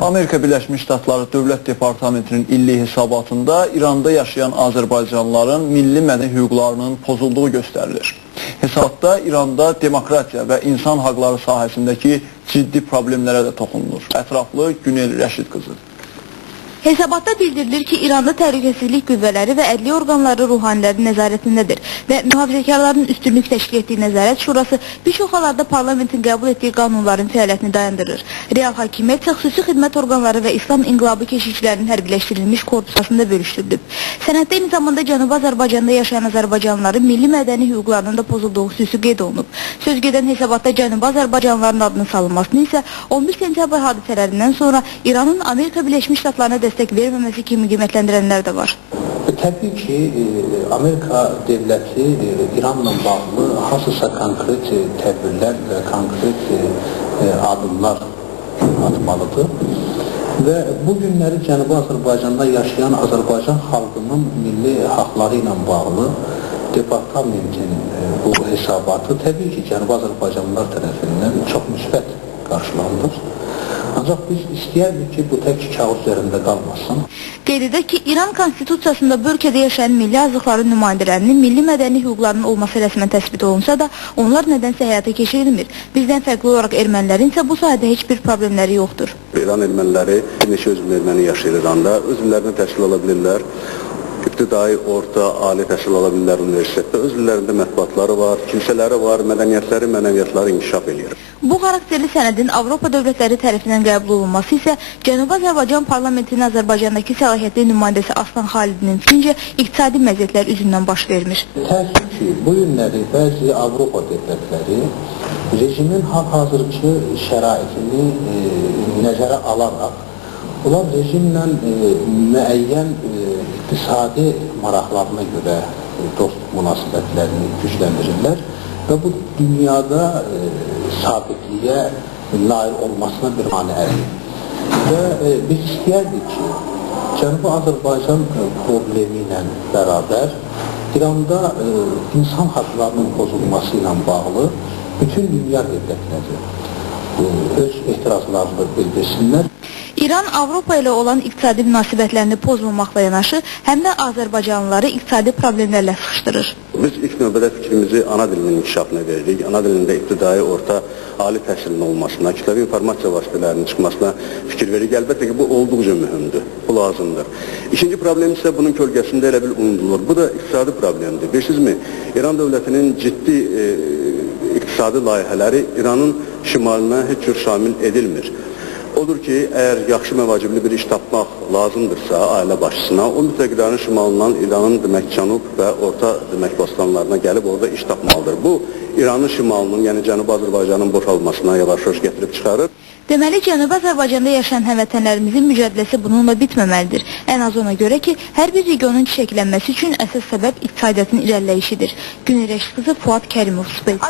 Amerika Birləşmiş Ştatları Dövlət Departamentinin illik hesabatında İranda yaşayan Azərbaycanlıların milli mədəni hüquqlarının pozulduğu göstərilir. Hesabatda İranda demokratiya və insan haqları sahəsindəki ciddi problemlərə də toxunulur. Ətraflı Günel Rəşid qızı. Hesabatda bildirilir ki, İranda təhlükəsizlik qüvvələri və ədliyyə orqanları ruhanilərin nəzarətindədir və mühafizəkarların üstünlük təşkil etdiyi nəzarət şurası bir çox hallarda parlamentin qəbul etdiyi qanunların fəaliyyətini dayandırır. Real hakimiyyət isə xüsusi xidmət orqanları və İslam inqilabı keşikçilərinin hərbiləşdirilmiş korpusasında bölüşdürülüb. Sənəddə eyni zamanda Cənubi Azərbaycanda yaşayan Azərbaycanlıların milli mədəni hüquqlarının da pozulduğu xüsusi qeyd olunub. Söz gedən hesabatda Cənubi Azərbaycanlıların adının salınmasını isə 11 sentyabr hadisələrindən sonra İranın Amerika Birləşmiş Ştatlarına dəstək verməməsi kimi qiymətləndirənlər də var. Təbii ki, Amerika dövləti İranla bağlı hansısa konkret tədbirlər və konkret adımlar atmalıdır. Və bu günləri Cənubi Azərbaycanda yaşayan Azərbaycan xalqının milli haqları ilə bağlı departamentin bu hesabatı təbii ki, Cənubi Azərbaycanlılar tərəfindən çox müsbət qarşılanır. Ancaq biz istəyərdik ki, bu tək kağız üzərində qalmasın. Qeyd edək ki, İran konstitusiyasında bu ölkədə yaşayan milli azlıqların nümayəndələrinin milli mədəni hüquqlarının olması rəsmən təsbit olunsa da, onlar nədənsə həyata keçirilmir. Bizdən fərqli olaraq ermənilərin isə bu sahədə heç bir problemləri yoxdur. İran erməniləri bir neçə özünün erməni yaşayır İranda, özlərini təşkil ola bilirlər. İbtidai, orta, ali təhsil ala bilirlər universitetdə, özlərində mətbuatları var, kilsələri var, mənəviyyatları inkişaf edir. Bu xarakterli sənədin Avropa dövlətləri tərəfindən qəbul olunması isə Cənubi Azərbaycan parlamentinin Azərbaycandakı səlahiyyətli nümayəndəsi Aslan Xalidinin fikrincə iqtisadi məziyyətlər üzündən baş vermiş. Təəssüf ki, bu günləri bəzi Avropa dövlətləri rejimin hal-hazırki şəraitini nəzərə alaraq, onlar rejimlə müəyyən iqtisadi maraqlarına görə dostluq münasibətlərini gücləndirirlər və bu dünyada sabitliyə nail olmasına bir maniədir. Və biz istəyərdik ki, Cənubi Azərbaycan problemi ilə bərabər İranda insan haqlarının pozulması ilə bağlı bütün dünya dövlətləri öz etirazlarını bildirsinlər. İran Avropa ilə olan iqtisadi münasibətlərini pozmamaqla yanaşı, həm də Azərbaycanlıları iqtisadi problemlərlə sıxışdırır. Biz ilk növbədə fikrimizi ana dilinin inkişafına veririk. Ana dilində ibtidai, orta, ali təhsilin olmasına, kütləvi informasiya vasitələrinin çıxmasına fikir veririk. Əlbəttə ki, bu olduqca mühümdür, bu lazımdır. İkinci problem isə bunun kölgəsində elə bil unudulur. Bu da iqtisadi problemdir. Bilirsizmi, İran dövlətinin ciddi iqtisadi layihələri İranın şimalına heç cür şamil edilmir. Odur ki, əgər yaxşı məvacibli bir iş tapmaq lazımdırsa ailə başçısına, o mütləq İranın şimalından İranın demək cənub və orta demək bostanlarına gəlib orada iş tapmalıdır. Bu İranın şimalının, yəni Cənubi Azərbaycanın boşalmasına yavaş-yavaş gətirib çıxarır. Deməli, Cənubi Azərbaycanda yaşayan həmvətənlərimizin mücadiləsi bununla bitməməlidir. Ən az ona görə ki, hər bir regionun çiçəklənməsi üçün əsas səbəb iqtisadiyyatın irəliləyişidir. Günel Rəşid qızı, Fuad Kərimov, Space.